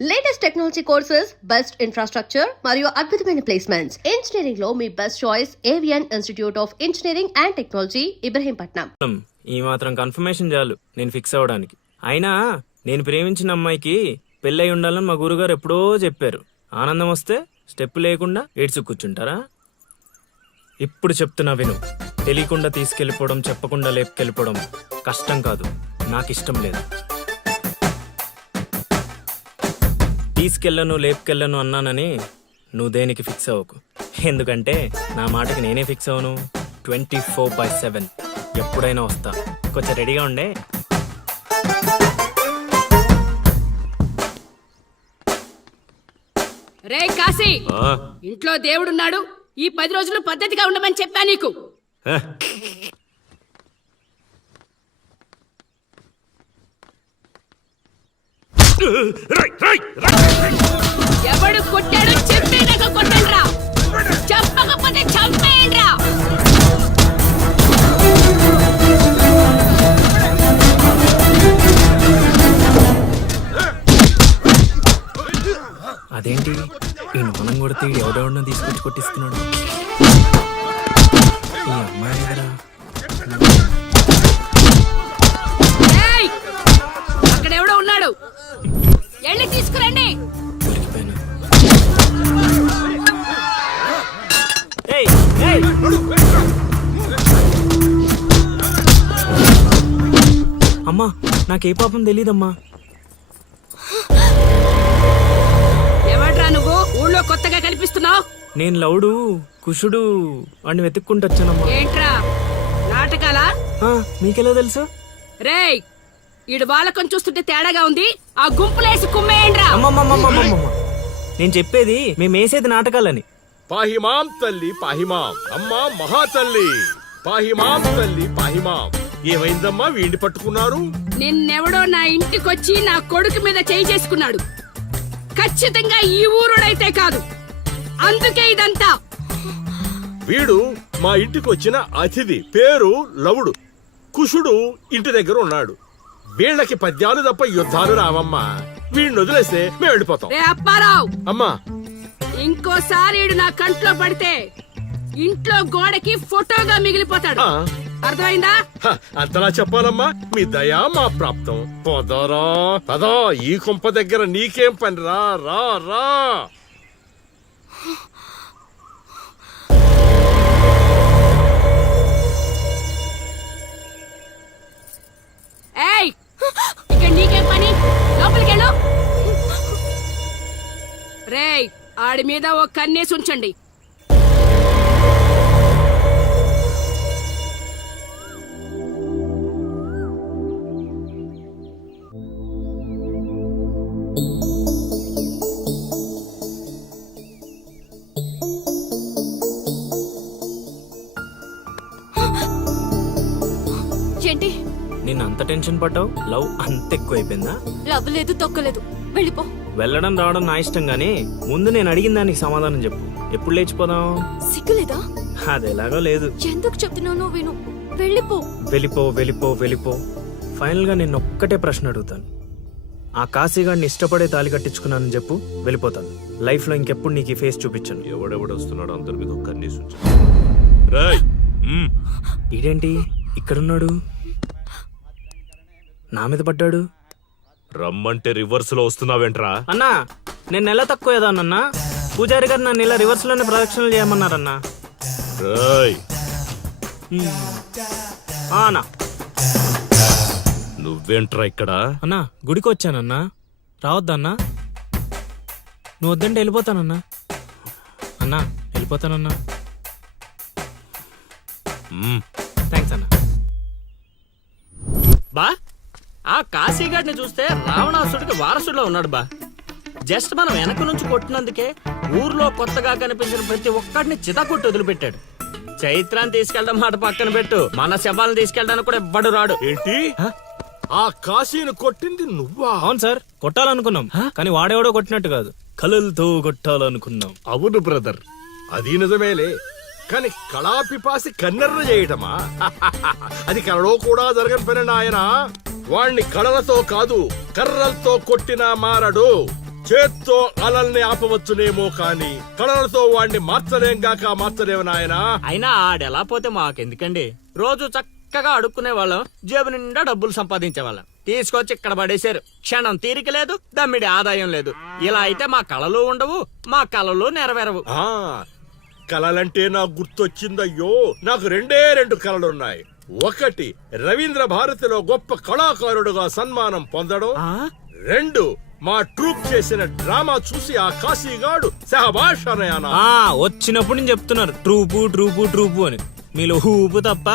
Latest technology courses, best infrastructure మరియు అద్భుతమైన placements. Engineering లో మీ best choice AVN institute of engineering and technology, Ibrahimpatnam. ఈ మాత్రం కన్ఫర్మేషన్ చాలు నేను ఫిక్స్ అవ్వడానికి. అయినా నేను ప్రేమించిన అమ్మాయికి పెళ్ళై ఉండాలని మా గురుగారు ఎప్పుడో చెప్పారు. ఆనందం వస్తే స్టెప్ లేకుండా ఏడ్చు కూర్చుంటారా? ఇప్పుడు చెప్తున్నా విను. తెలియకుండా తీసుకెళ్ళిపోవడం, చెప్పకుండా లేపుకెళ్ళిపోవడం కష్టం కాదు, నాకు ఇష్టం లేదు. తీసుకెళ్ళను లేపుకెళ్ళను అన్నానని నువ్వు దేనికి ఫిక్స్ అవ్వకు. ఎందుకంటే నా మాటకి నేనే ఫిక్స్ అవ్వను. 24/7 ఎప్పుడైనా వస్తా. కొంచెం రెడీగా ఉండే. రే కాశీ, ఇంట్లో దేవుడున్నాడు. ఈ 10 రోజులు పద్ధతిగా ఉండమని చెప్పా నీకు. ఎవడు కొట్టాడో చెప్పేదాకా కొట్టండ్రా, చెప్పకపోతే చంపేయండ్రా. అదేంటి ఈ మనం కొడితే ఎవడెవడో తీసుకొచ్చి కొట్టిస్తున్నాడు? ఈ అమ్మాయి కదా. ఏయ్, అక్కడెవడో ఉన్నాడు, వెళ్ళి తీసుకురండి. దొరికిపోయినా. ఏయ్, ఏయ్. అమ్మా, నాకే పాపం తెలీదమ్మా. ఎవడ్రా నువ్వు? ఊళ్ళో కొత్తగా కనిపిస్తున్నావు. నేను లౌడు కుషుడు వాడిని వెతుక్కుంటూ వచ్చానమ్మా. ఏంట్రా నాటకాలా? మీకెలా తెలుసు? రేయ్, ఈడు బాలకం చూస్తుంటే తేడాగా ఉంది. ఆ గుంపులేసి కుమ్మేయండ్రా. అమ్మమ్మమ్మమ్మమ్మమ్మ, నేను చెప్పేది మేమేసేది నాటకాలని. పాహిమాం తల్లి పాహిమాం, అమ్మా మహాతల్లి పాహిమాం తల్లి పాహిమాం. ఏమైందమ్మా వీడిని పట్టుకున్నారు? నిన్నెవడో నా ఇంటికొచ్చి నా కొడుకు మీద చేయి చేసుకున్నాడు. ఖచ్చితంగా ఈ ఊరుడైతే కాదు, అందుకే ఇదంతా. వీడు మా ఇంటికి వచ్చిన అతిథి, పేరు లవుడు. కుషుడు ఇంటి దగ్గర ఉన్నాడు. వీళ్ళకి పద్యాలు తప్ప యుద్ధాలు రావమ్మా. వీడిని వదిలేస్తే మేము వెళ్ళిపోతాం. రే అప్పారావు, అమ్మా ఇంకోసారి ఈడు నా కంట్లో పడితే ఇంట్లో గోడకి ఫోటోగా మిగిలిపోతాడు. ఆ, అర్థమైందా? అంతలా చెప్పాలమ్మా. మీ దయా మా ప్రాప్తం. పోదారా పదా, ఈ కుంప దగ్గర నీకేం పని? రా రా రా. ఏయ్, ఇక్కడ నీకేం పని? లోపలికెళ్ళు. రేయ్, ఆడి మీద ఓ కన్నేసి ఉంచండి. ఏంటి నిన్ను అంత టెన్షన్ పడ్డావు? లవ్ అంత ఎక్కువైపోయిందా? లవ్ లేదు, తొక్కలేదు, వెళ్ళిపో. వెళ్ళడం రావడం నా ఇష్టం గానీ ముందు నేను అడిగిన దానికి సమాధానం చెప్పు. ఎప్పుడు లేచిపోదాం? సిగ్గులేదా? అది ఎలాగో లేదు. ఎందుకు చెప్తున్నానో విను, వెళ్ళిపో. వెళ్ళిపో వెళ్ళిపో వెళ్ళిపో. ఫైనల్ గా నేను ఒక్కటే ప్రశ్న అడుగుతాను. ఆ కాశీగాడిని ఇష్టపడే తాలి కట్టించుకున్నానని చెప్పు, వెళ్ళిపోతాను. లైఫ్ లో ఇంకెప్పుడు నీకు ఈ ఫేస్ చూపించను. ఎవడెవడొస్తున్నాడు అందరి మీద కన్నేసి ఇదేంటి ఇక్కడున్నాడు, నా మీద పడ్డాడు? రమ్మంటే రివర్స్ లో వస్తున్నావేంట్రా? అన్నా, నేను నెల తక్కువ ఏదానన్నా. పూజారి గారు నన్ను ఇలా రివర్స్ లోనే ప్రదక్షిణలు చేయమన్నారన్నా. అన్నా, నువ్వేంట్రా ఇక్కడ? అన్నా గుడికి వచ్చానన్నా, రావద్దన్నా? నువ్వు వద్దంటే వెళ్ళిపోతానన్నా. అన్నా వెళ్ళిపోతానన్నా. థ్యాంక్స్ అన్నా. బా, ఆ కాశీగాడిని చూస్తే రావణాసుడికి వారసుడిలో ఉన్నాడు బా. జస్ట్ మనం వెనక నుంచి కొట్టినందుకే ఊర్లో కొత్తగా కనిపించిన ప్రతి ఒక్కడిని చితకొట్టి వదిలిపెట్టాడు. చైత్రాన్ని తీసుకెళ్ళడం మాట పక్కన పెట్టు, మన శవాలను తీసుకెళ్ళడానికి కూడా ఎవ్వడు రాడు. ఏంటి? ఆ కాశీని కొట్టింది నువ్వా? అవును సార్, కొట్టాలనుకున్నాం కానీ వాడేవాడో కొట్టినట్టు కాదు, కలలతో కొట్టాలనుకున్నాం. అవును బ్రదర్, అది నిజమేలే. కానీ కళాపిపాసి కన్నెర్ర చేయటమా? అది కళలో కూడా జరగని పని నాయన. వాణ్ణి కళలతో కాదు కర్రలతో కొట్టినా మారడు. చేత్తో అలల్ని ఆపవచ్చునేమో కాని కళలతో వాణ్ణి మార్చలేం గాక మార్చలేము నాయనా. అయినా ఆడెలా పోతే మాకెందుకండి, రోజు చక్కగా అడుక్కునే వాళ్ళం, జేబు నిండా డబ్బులు సంపాదించే వాళ్ళం. తీసుకొచ్చి ఇక్కడ పడేశారు. క్షణం తీరిక లేదు, దమ్మిడి ఆదాయం లేదు. ఇలా అయితే మా కళలు ఉండవు, మా కళలు నెరవేరవు. ఆ కళలంటే నాకు గుర్తొచ్చిందయ్యో, నాకు రెండు కళలున్నాయి. ఒకటి రవీంద్ర భారతిలో గొప్ప కళాకారుడుగా సన్మానం పొందడం, రెండు మా ట్రూప్ చేసిన డ్రామా చూసి ఆ కాశీగాడు శహబాష్ అనయానా. వచ్చినప్పుడు నేను చెప్తున్నారు ట్రూపు ట్రూపు ట్రూపు అని. మీలో ఊపు తప్ప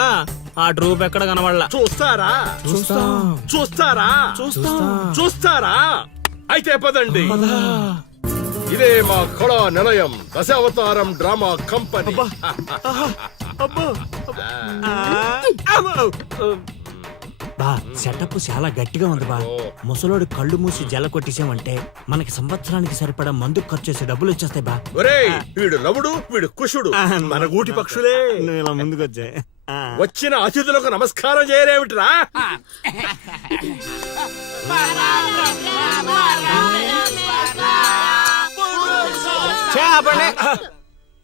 ఆ ట్రూప్ ఎక్కడ కనబడలా. చూస్తారా చూస్తారా అయితే పదండి. ఇదే మా కళా నిలయం, దశావతారం డ్రామా కంపెనీ. బా సెటప్ చాలా గట్టిగా ఉంది బా. ముసలోడు కళ్ళు మూసి జల కొట్టేసామంటే మనకి సంవత్సరానికి సరిపడా మందుకు ఖర్చు చేసే డబ్బులు వచ్చేస్తాయి బా. ఒరేయ్, వీడు లవుడు, వీడు కుషుడు, మన గూటి పక్షులే. నువ్వు ఇలా ముందుకు వచ్చాయి. వచ్చిన అతిథులకు నమస్కారం చేయలేమిట్రా?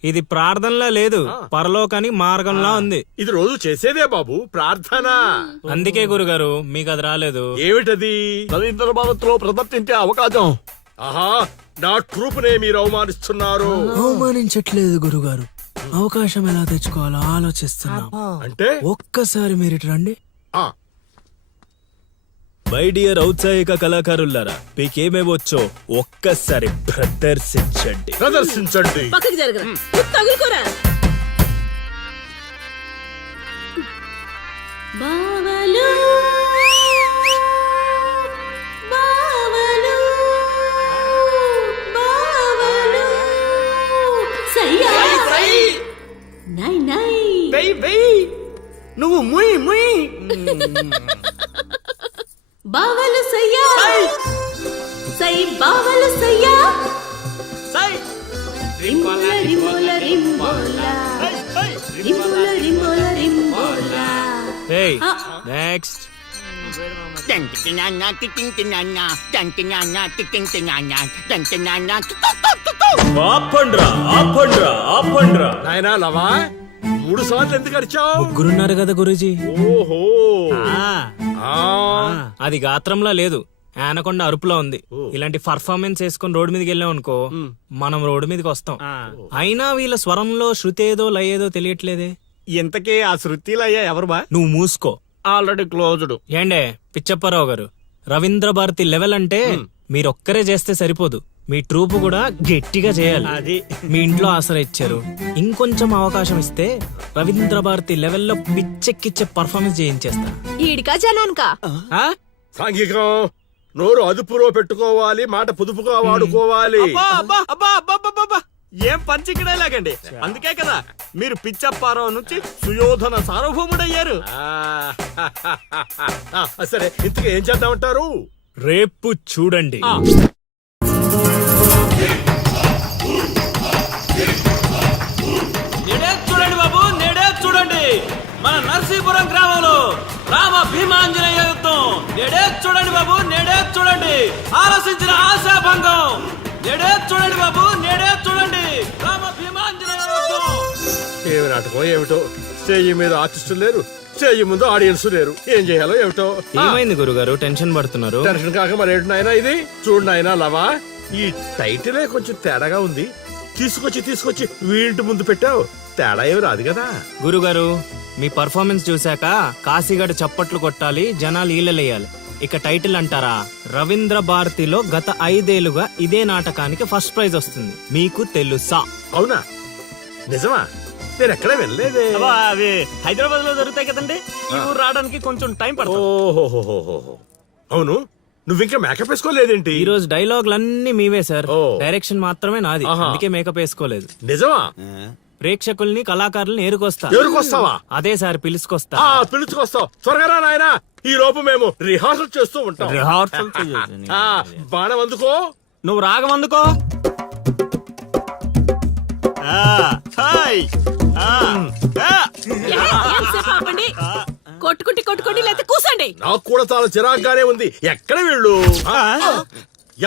ఇది ప్రార్థనలా లేదు, పరలోకానికి మార్గంలా ఉంది. ఇది రోజు చేసేదే బాబు, ప్రార్థన. అందుకే గురుగారు మీకు అది రాలేదు. ఏమిటది? రవీంద్ర భారత్లో ప్రదర్శించే అవకాశం. ఆహా, నా ట్రూపునే మీరు అవమానిస్తున్నారు. అవమానించట్లేదు గురుగారు, అవకాశం ఎలా తెచ్చుకోవాలో ఆలోచిస్తున్నాం. అంటే ఒక్కసారి మీరు ఇటు రండి. ఆ, మై డియర్ ఔత్సాహిక కళాకారులారా, మీకేమేవచ్చో ఒక్కసారి ప్రదర్శించండి. ప్రదర్శించండి. పక్కకి జరగరా, తగులుకోరా. బావలు బావలు బావలు సయ్యా నై నై నువ్వు ముయ్ ముయ్. బావలు సయ్యా సై బావలు సయ్యా రింబోల రింబోల రింబోల రింబోల రింబోల రింబోల. ఏయ్ నెక్స్ట్. ఆపండ్రా ఆపండ్రా ఆపండ్రా. నాయనా లవా, 3 సార్లు ఎందుకు అరిచావు? గురున్నారు కదా గురూజీ. ఓహో, ఆ, అది గాత్రంలా లేదు, ఆనకొండ అరుపులా ఉంది. ఇలాంటి పర్ఫార్మెన్స్ వేసుకుని రోడ్డు మీదకి వెళ్ళాం అనుకో, మనం రోడ్డు మీదకి వస్తాం. అయినా వీళ్ళ స్వరంలో శృతి ఏదో లయేదో తెలియట్లేదే. ఇంతకీ ఆ శృతిలయ్యా ఎవరు బా? నువ్వు మూసుకో. Already closed. ఏండే పిచ్చప్పారావు గారు, రవీంద్ర భారతి లెవెల్ అంటే మీరొక్కరే చేస్తే సరిపోదు, మీ ట్రూప్ కూడా గట్టిగా చేయాలి. అది మీ ఇంట్లో ఆసరా ఇచ్చారు, ఇంకొంచెం అవకాశం ఇస్తే రవీంద్ర భారతి లెవెల్లో పిచ్చెక్కిచ్చే పర్ఫార్మెన్స్ చేయించేస్తా. ఈడికా జనానికా? సాంఘికం. నోరు అదుపులో పెట్టుకోవాలి, మాట పొదుపుగా వాడుకోవాలి. ఏం పంచికడే లాగండి. అందుకే కదా మీరు పిచ్చప్పారావు నుంచి సుయోధన సార్వభౌముడయ్యారు. సరే, ఇంతకీ ఏం చేద్దామంటారు? రేపు చూడండి. నేడే చూడండి బాబు, నేడే చూడండి మన నర్సీపురం గ్రామంలో రామ భీమాంజనేయ యుద్ధం. నేడే చూడండి బాబు, నేడే చూడండి ఆలోచించిన ఆశాభంగం. నేడే చూడండి బాబు, నేడే చూడండి రామ భీమాంజనేయ యుద్ధం. ఏమి నాటకం ఏమిటో, స్టేజ్ మీద ఆర్టిస్టులు లేరు, స్టేజ్ ముందు ఆడియన్స్ లేరు, ఏం చేయాలో ఏమిటో. ఏమైంది గురుగారు, టెన్షన్ పడుతున్నారు? టెన్షన్ కాక మరేంటి నాయనా ఇది? చూడు నాయనా లవా, ఈ టైటిలే కొంచెం తేడాగా ఉంది. తీసుకొచ్చి వీంటి ముందు పెట్టావు, తేడా ఏమి రాదు కదా. గురుగారు, మీ పర్ఫార్మెన్స్ చూశాక కాశీగడ చప్పట్లు కొట్టాలి, జనాలు ఈలలేయాలి. ఇక టైటిల్ అంటారా, రవీంద్ర భారతిలో గత 5 ఏళ్లుగా ఇదే నాటకానికి ఫస్ట్ ప్రైజ్ వస్తుంది. మీకు తెలుసా? అవునా? నిజమా? నేను ఎక్కడ వెళ్ళలేదే. అవి హైదరాబాద్ లో జరుగుతాయి కదండి, ఈ ఊరు రావడానికి కొంచెం టైం పడుతుంది. ఓహోహోహోహో. అవును, నువ్వింకా మేకప్ వేసుకోలేదేంటి? ఈ రోజు డైలాగులన్నీ మీవే సార్, ఓ. డైరెక్షన్ మాత్రమే నాది, ఆహా. అందుకే మేకప్ వేసుకోలేదు. నిజమా? ప్రేక్షకుల్ని కళాకారుల్ని ఏరుకొస్తా. ఎవరికొస్తావా? అదే సార్, పిలుచుకొస్తా. పిలుచుకొస్తావు, త్వరగా రా నాయనా. ఈ లోపు మేము రిహార్సల్ చేస్తూ ఉంటాం. రిహార్సల్ బాణం అందుకో. నువ్వు రాగం అందుకో. కొట్టుకుంటే కొట్టుకోండి, లేకపోతే కూసండి. నాకు కూడా చాలా చిరాగ్గానే ఉంది. ఎక్కడ వీళ్ళు?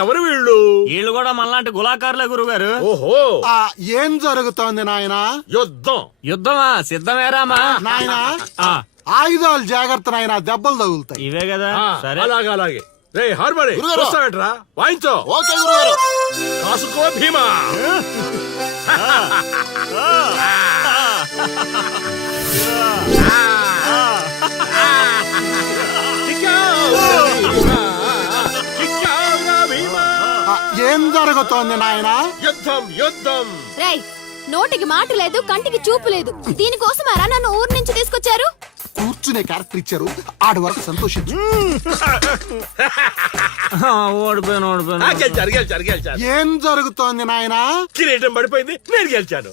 ఎవరు వీళ్ళు? వీళ్ళు కూడా మనలాంటి గులాకారులే గురుగారు. ఓహో, ఏం జరుగుతోంది నాయనా? యుద్ధం. యుద్ధమా? సిద్ధమేరామా? నాయనా ఆ, ఆయుధాలు జాగ్రత్త నాయనా, దెబ్బలు తగులుతాయి. ఇవే కదా. ఆ, సరే. అలాగే అలాగే. రే హార్మోని గురుగారు. వస్తావేంట్రా? వాయించో. ఓకే గురుగారు. కాసుకో భీమా. ఆ, ఏం జరుగుతోంది నాయనా? యుద్ధం యుద్ధం. రేయ్, నోటికి మాట లేదు, కంటికి చూపు లేదు. దీనికోసమారా నన్ను ఊరు నుంచి తీసుకొచ్చారు? కూర్చునే క్యారెక్టర్ ఇచ్చారు, ఆడి వరకు సంతోషించు. ఓడిపోయాను. గెలిచారు గెలిచారు గెలిచారు. ఏం జరుగుతోంది నాయనా? కిరీటం పడిపోయింది, నేను గెలిచాను.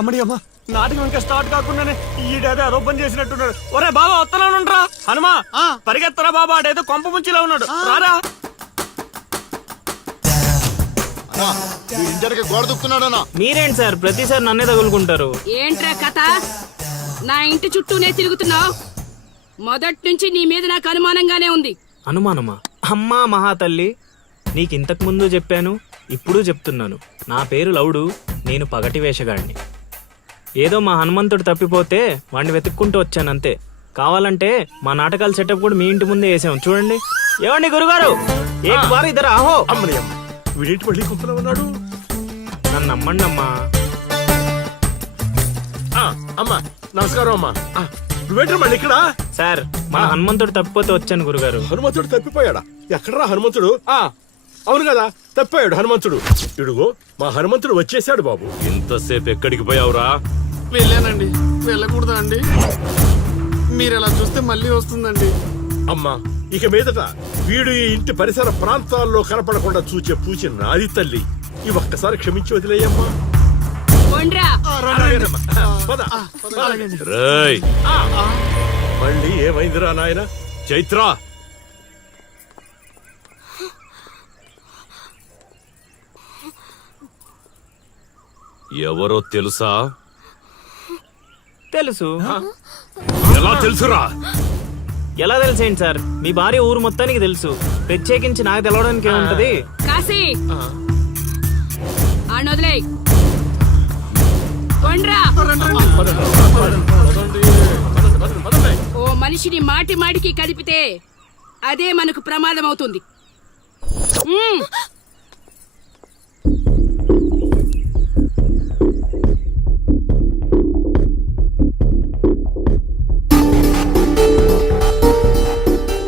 అమ్మడి అమ్మ, నాటకం ఇంకా స్టార్ట్ కాకుండానే ఈడేదో అదోపం చేసినట్టున్నాడు. ఒరే బాబా వస్తున్నానుండ్రా. హనుమా పరిగెత్తరా బాబా, ఆడేదో కొంప ముంచిలా ఉన్నాడు. రారా. ఇంటర్కి గోడ దుక్కున్నాడనా? మీరేంటి సార్ ప్రతిసారి నన్నే తగులుకుంటారు? ఏంట్రా కథ? నా ఇంటి చుట్టూనే తిరుగుతున్నావు. మొదటి నుంచి నీ మీద నాకు అనుమానంగానే ఉంది. అనుమానమా? అమ్మా మహాతల్లి, నీకు ఇంతకు ముందు చెప్పాను, ఇప్పుడు చెప్తున్నాను. నా పేరు లవుడు, నేను పగటి వేషగాడిని. ఏదో మా హనుమంతుడు తప్పిపోతే వాడిని వెతుక్కుంటూ వచ్చానంతే. కావాలంటే మా నాటకాల సెటప్ కూడా మీ ఇంటి ముందే వేసాం, చూడండి. ఏమండి గురుగారు, ఏక్ బార్ ఇద్దరు ఆహో. అమ్మని అమ్మ, వీడేంటి మళ్ళీ కుక్కలో ఉన్నాడు? నన్ను నమ్మండి అమ్మా. అమ్మా నమస్కారం అమ్మా. నువ్వేంటి మళ్ళీ ఇక్కడ? సార్, మా హనుమంతుడు తప్పిపోతే వచ్చాను గురుగారు. హనుమంతుడు తప్పిపోయాడా? ఎక్కడరా హనుమంతుడు? అవును కదా, తప్పిపోయాడు హనుమంతుడు. ఇడుగో మా హనుమంతుడు వచ్చేసాడు బాబు. ఇంతసేపు ఎక్కడికి పోయావురా? వెళ్ళానండి. వెళ్ళకూడదా అండి? మీరు ఎలా చూస్తే మళ్ళీ వస్తుందండి. అమ్మా, ఇక మీదట వీడు ఈ ఇంటి పరిసర ప్రాంతాల్లో కనపడకుండా చూచే పూచి నాది తల్లి. ఈ ఒక్కసారి క్షమించి వదిలేయమ్మా. కొండ్రా. అలాగేనమ్మా. పద, పద. రేయ్, మళ్ళీ ఏమైందిరా నాయన? చైత్ర, ఎవరో తెలుసా? తెలుసు. ఎలా తెలుసురా? ఎలా తెలిసేంటి సార్, మీ భార్య ఊరు మొత్తానికి తెలుసు. ప్రత్యేకించి నాకు తెలవడానికి ఏముంటది? కాశీ ఆడొదిలే. కొండ్రా. ఓ మనిషిని మాటి మాటికి కదిపితే అదే మనకు ప్రమాదం అవుతుంది.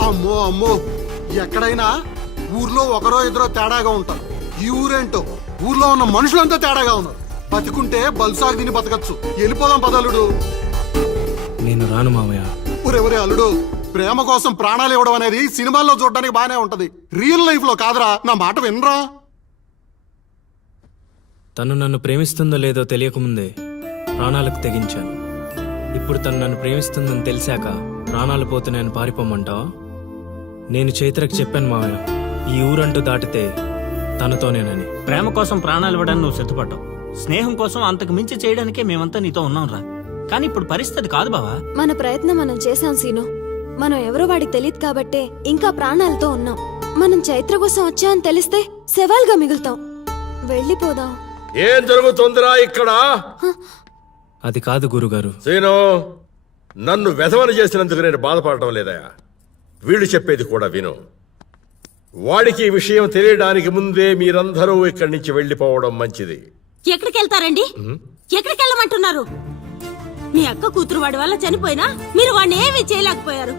అమ్మో అమ్మో, ఎక్కడైనా ఊర్లో ఒకరో ఇద్దరో తేడాగా ఉంటారు. ఈ ఊరేంటో ఊర్లో ఉన్న మనుషులంతా తేడాగా ఉన్నారు. బతికుంటే బల్సాగు తిని బతకచ్చు. వెళ్ళిపోదాం పదలుడు. నేను రాను మామయ్య. ఒరే అల్లుడు, ప్రేమ కోసం ప్రాణాలు ఇవ్వడం అనేది సినిమాల్లో చూడడానికి బానే ఉంటది, రియల్ లైఫ్ లో కాదురా. నా మాట వినరా? తను నన్ను ప్రేమిస్తుందో లేదో తెలియకముందే ప్రాణాలకు తెగించాను. ఇప్పుడు తను నన్ను ప్రేమిస్తుందని తెలిసాక ప్రాణాలు పోతున్నాయని పారిపోమంటావా? నేను చైత్రకు చెప్పాను మావయ్య, ఈ ఊరంటూ దాటితే తనతోనేనని. ప్రేమ కోసం ప్రాణాలు ఇవ్వడానికి నువ్వు సిద్ధపడ్డావు. స్నేహం కోసం అంతకు మించి చేయడానికే మేమంతా నీతో ఉన్నాంరా. కానీ ఇప్పుడు పరిస్థితి కాదు బావా. మన ప్రయత్నం మనం చేశాం సీను. మనం ఎవరో వాడికి తెలియదు కాబట్టే ఇంకా ప్రాణాలతో ఉన్నాం. మనం చైత్ర కోసం వచ్చామని తెలిస్తే శవాల్గా మిగులుతాం. వెళ్ళిపోదాం. ఏం జరుగుతుందిరా ఇక్కడ? అది కాదు గురుగారు. సీను, నన్ను వెధవని చేసినందుకు నేను బాధపడటం లేదా? వీళ్ళు చెప్పేది కూడా విను. వాడికి ఈ విషయం తెలియడానికి ముందే మీరందరూ ఇక్కడి నుంచి వెళ్లిపోవడం మంచిది. ఎక్కడికి వెళ్తారండి? ఎక్కడికి వెళ్ళమంటున్నారు? మీ అక్క కూతురు వాడి వల్ల చనిపోయినా మీరు వాడిని ఏమీ చేయలేకపోయారు.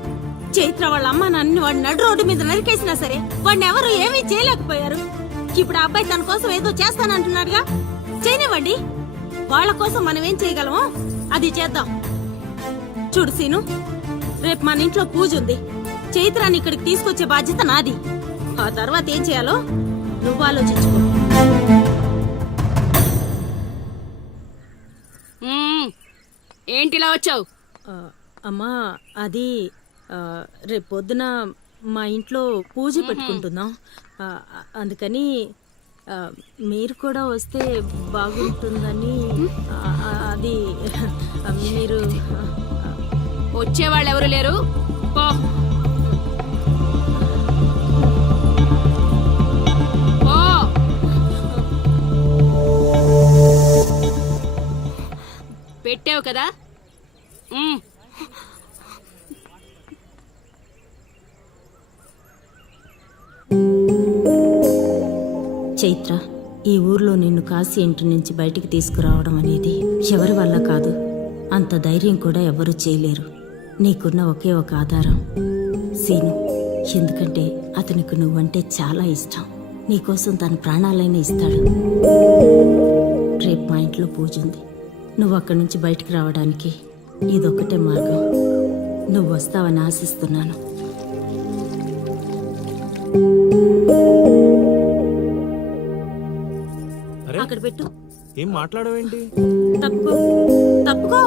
చైత్ర వాళ్ళ అమ్మ నాన్నని వాడిని నడు రోడ్డు మీద నరికేసినా సరే వాడిని ఎవరు ఏమీ చేయలేకపోయారు. ఇప్పుడు ఆ అబ్బాయి తన కోసం ఏదో చేస్తానంటున్నాడుగా, చేయనివ్వండి. వాళ్ళ కోసం మనం ఏం చేయగలమో అది చేద్దాం. చూడు సీను, రేపు మన ఇంట్లో పూజ ఉంది. చైత్రాన్ని ఇక్కడికి తీసుకొచ్చే బాధ్యత నాది. ఆ తర్వాత ఏం చేయాలో నువ్వు ఆలోచించుకో. ఏంటిలా వచ్చావు? అమ్మా, అది రేపు పొద్దున మా ఇంట్లో పూజ పెట్టుకుంటున్నాం. అందుకని మీరు కూడా వస్తే బాగుంటుందని. అది మీరు వచ్చేవాళ్ళు ఎవరు లేరు పో. పో. పెట్టావు కదా. చైత్ర, ఈ ఊర్లో నిన్ను కాశీ ఇంటి నుంచి బయటికి తీసుకురావడం అనేది ఎవరి వల్ల కాదు. అంత ధైర్యం కూడా ఎవరూ చేయలేరు. నీకున్న ఒకే ఒక ఆధారం సీను. ఎందుకంటే అతనికి నువ్వంటే చాలా ఇష్టం. నీకోసం తన ప్రాణాలైనా ఇస్తాడు. రేపు మా ఇంట్లో పూజ ఉంది. నువ్వు అక్కడి నుంచి బయటికి రావడానికి ఇదొక్కటే మార్గం. నువ్వు వస్తావని ఆశిస్తున్నాను. అక్కడ పెట్టు. ఏం మాట్లాడవేంటి? తప్పుకో తప్పుకో.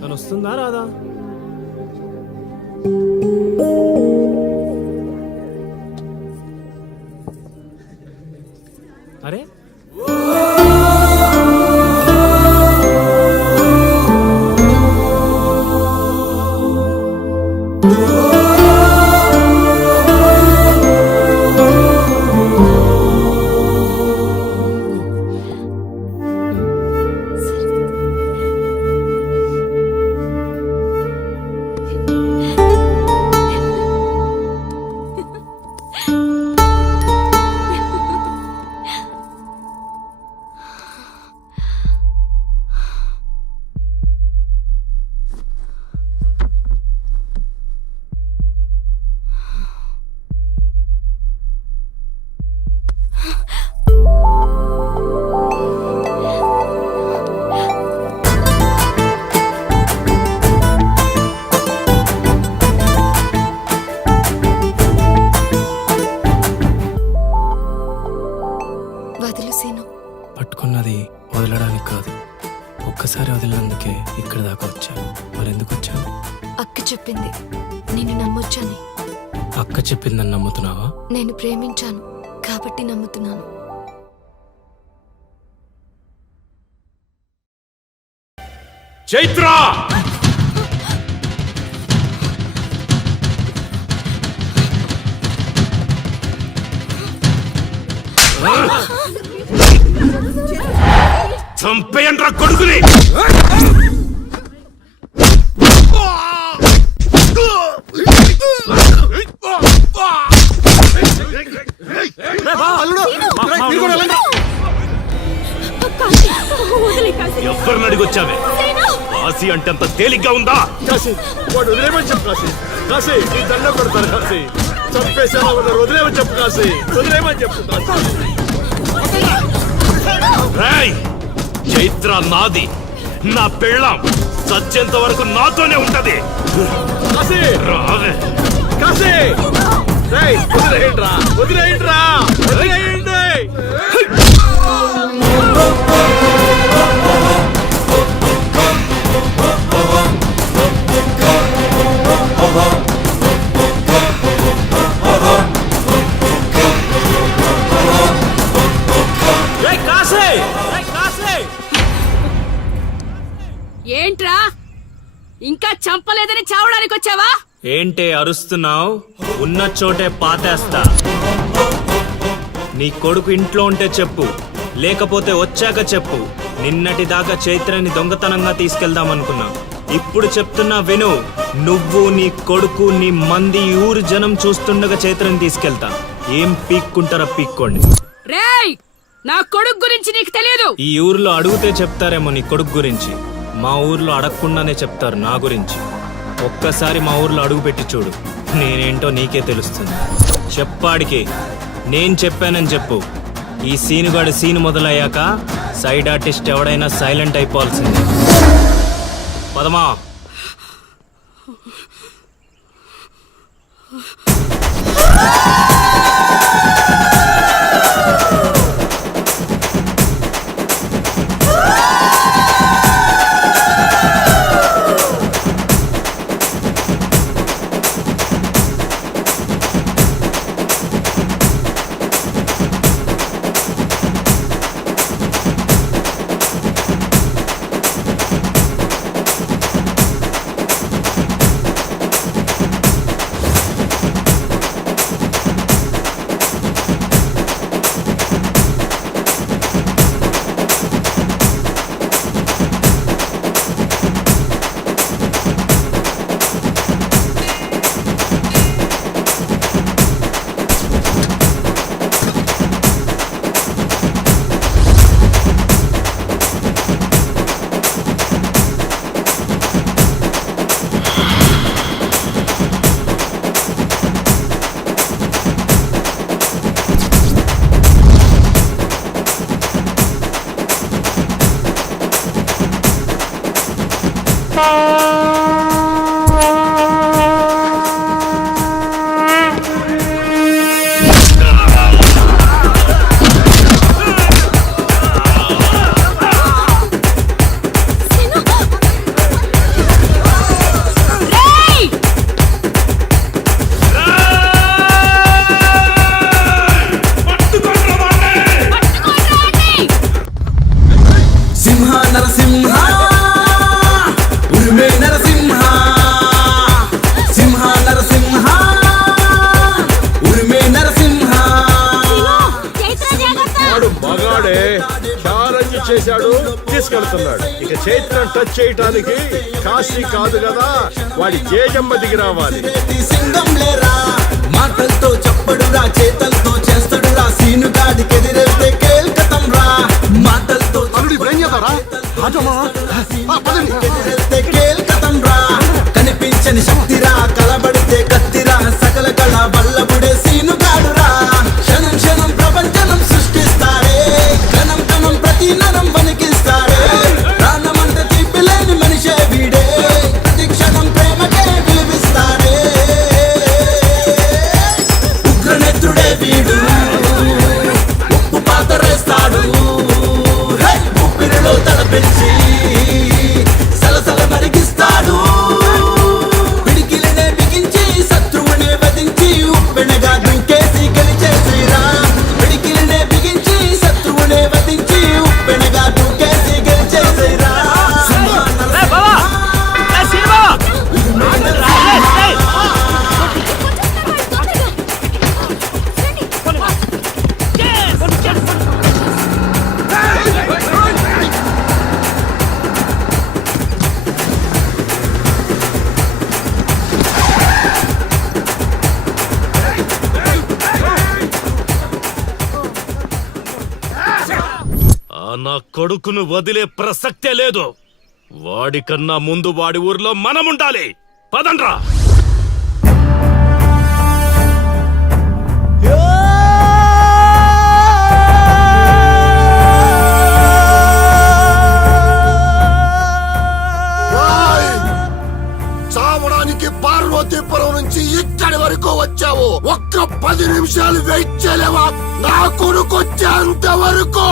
తను వస్తుందా రాదా? అరే వదిలు సీను. పట్టుకున్నది వదలడానికి కాదు, ఒక్కసారి వదిలినందుకే ఇక్కడ దాకా వచ్చాను. మరెందుకు వచ్చాను? అక్క చెప్పింది నిన్ను నమ్మొచ్చని. అక్క చెప్పిందని నమ్ముతున్నావా? నేను ప్రేమించాను కాబట్టి నమ్ముతున్నాను. చైత్ర! చంపేయండ్రా కొడుకుని! ఎవరిని అడిగొచ్చావే? కాశీ అంటే అంత తేలిగ్గా ఉందా? కాశీ వాడు వదిలేమని చెప్పు. కాశీ కాశీ నీ దండ పెడతాను. కాశీ చంపేశాను, వదిలేమని చెప్పు. కాశీ వదిలేమని చెప్పు. చైత్ర నాది, నా పెళ్ళాం. చచ్చేంత వరకు నాతోనే ఉంటది. కాశీ రావే. కాశీ వదిలేయండిరా, వదిలేయండిరా, వదిలేయండి. ఏంట్రా ఇంకా చంపలేదని చావడానికి వచ్చావా? ఏంటే అరుస్తున్నావు? ఉన్న చోటే పాతేస్తా. నీ కొడుకు ఇంట్లో ఉంటే చెప్పు, లేకపోతే వచ్చాక చెప్పు. నిన్నటి దాకా చైత్రని దొంగతనంగా తీసుకెళ్దామనుకున్నా. ఇప్పుడు చెప్తున్నా విను. నువ్వు, నీ కొడుకు, నీ మంది, ఊరు జనం చూస్తుండగా చైత్రని తీసుకెళ్తా. ఏం పీక్కుంటారో పీక్కోండి. రేయ్, నా కొడుకు గురించి నీకు తెలియదు. ఈ ఊర్లో అడిగితే చెప్తారేమో నీ కొడుకు గురించి. మా ఊర్లో అడగకుండానే చెప్తారు నా గురించి. ఒక్కసారి మా ఊర్లో అడుగు పెట్టి చూడు, నేనేంటో నీకే తెలుస్తుంది. చెప్పాడికి నేను చెప్పానని చెప్పు. ఈ సీనుగాడు సీను మొదలయ్యాక సైడ్ ఆర్టిస్ట్ ఎవడైనా సైలెంట్ అయిపోవాల్సిందే. పదమా. చేశాడు, తీసుకెళ్తున్నాడు. ఇక చైత్రం టచ్ చేయటానికి కాశీ కాదు కదా, వాడి జేజమ్మ దిగి రావాలి. మాటలతో చెప్పడు రా, చేతలతో చేస్తాడు రా, సీనుగాడికి ఎదిరేస్తే కేల్కతం రా. మాటలతో ఎదిరేస్తే కేల్కతం రా. కనిపించని శక్తిరా, కలబడితే కత్తిరా, సకల కళ వల్లబుడే సీనుగాడు రా. క్షణం క్షణం ప్రపంచనం సృష్టిస్తాడే, క్షణం క్షణం ప్రతి నరం వణికిస్తాడే. ప్రాణమంత తీపిలేని మనిషే వీడే, ప్రతి క్షణం ప్రేమకే విలువిస్తాడే. ఉగ్రనేత్రుడే వీడు, ఉప్పు పాతరేస్తాడు, ఉప్పిరిలో తలపెంచి సలసల మరిగిస్తాడు. పిడికిలనే బిగించి శత్రువునే వధించి ఉప్పెనగా దూకేసి గెలిచేసిరా. పిడికిలనే బిగించి శత్రువునే వధించి ఉప్పెనగా దూకేసి గెలిచేసిరా. నా కొడుకును వదిలే ప్రసక్తే లేదు. వాడికన్నా ముందు వాడి ఊర్లో మనముండాలి. పదండ్రా. చావడానికి పార్వతీపురం నుంచి ఇక్కడి వరకు వచ్చావు. ఒక్క 10 నిమిషాలు వెయిట్ చేయలేవా? నా కొడుకు వచ్చేంత వరకు.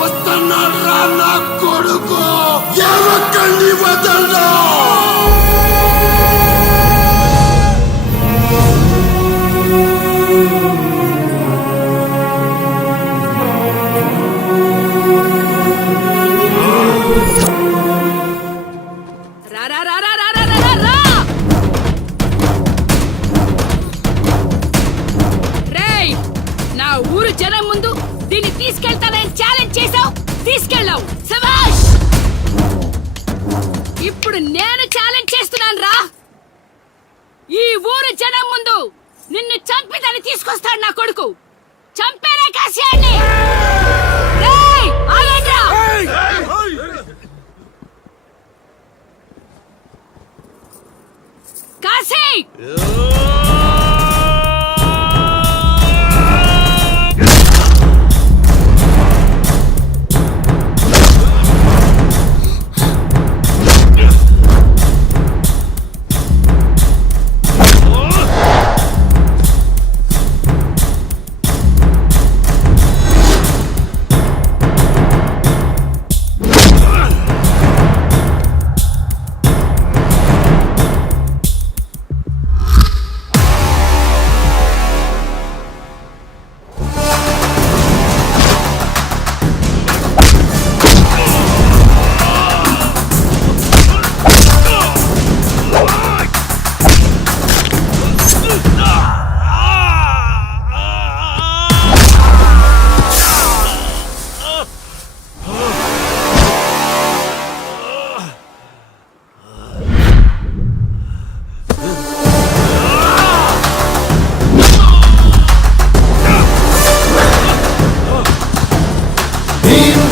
వస్తున్నాడు రా నా కొడుకు. ఎవరిని వదలరా. రేయ్, నా ఊరు జనం ముందు దీన్ని తీసుకెళ్తానని ఛాలెంజ్ చేసావు, తీసుకెళ్ళావు. శభాష్. ఇప్పుడు నేను ఛాలెంజ్ చేస్తున్నాను రా. ఈ ఊరు జనం ముందు నిన్ను చంపి దాన్ని తీసుకొస్తాడు నా కొడుకు. చంపేరా కాశీయాన్ని. రేయ్, ఆగండ్రా. కాశీ. Ding